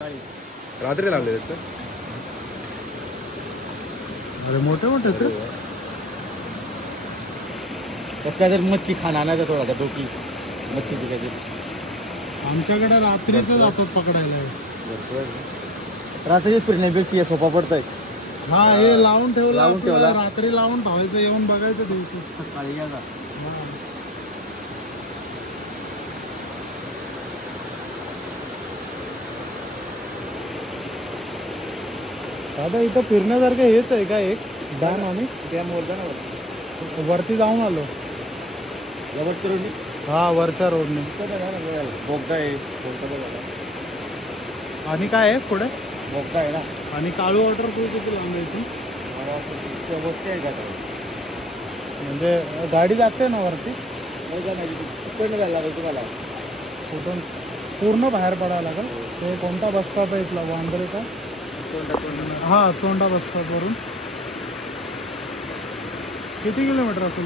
रात्री लावले अरे मोठे मोठे ते काय जर मच्छी खाना नाही थोडा डोकी मच्छी पिकायची आमच्याकडे रात्रीच जातात पकडायला. रात्री फिरण्यापेक्षा सोपा पडतंय. हा हे लावून ठेवला रात्री लावून ठेवायचं, येऊन बघायचं दिवशी सकाळी या जा. दादा इथं फिरण्यासारखं हेच आहे का एक डॅम? आम्ही डॅम वर वरती जाऊन आलो. हा वरच्या रोडने. बोगदा आहे. आणि काय आहे पुढे? बोगदा आहे ना. आणि काळू वॉटर पूल किती लांब आहे ती? गोष्टी आहे का म्हणजे गाडी जाते ना वरती? कुठून जायला लागेल तुम्हाला? कुठून पूर्ण बाहेर पडावं लागेल. ते कोणता बस स्टॉप आहे इथला? वांद्रे का? हा चोंडा बस स्टॉप वरून किती किलोमीटर असेल?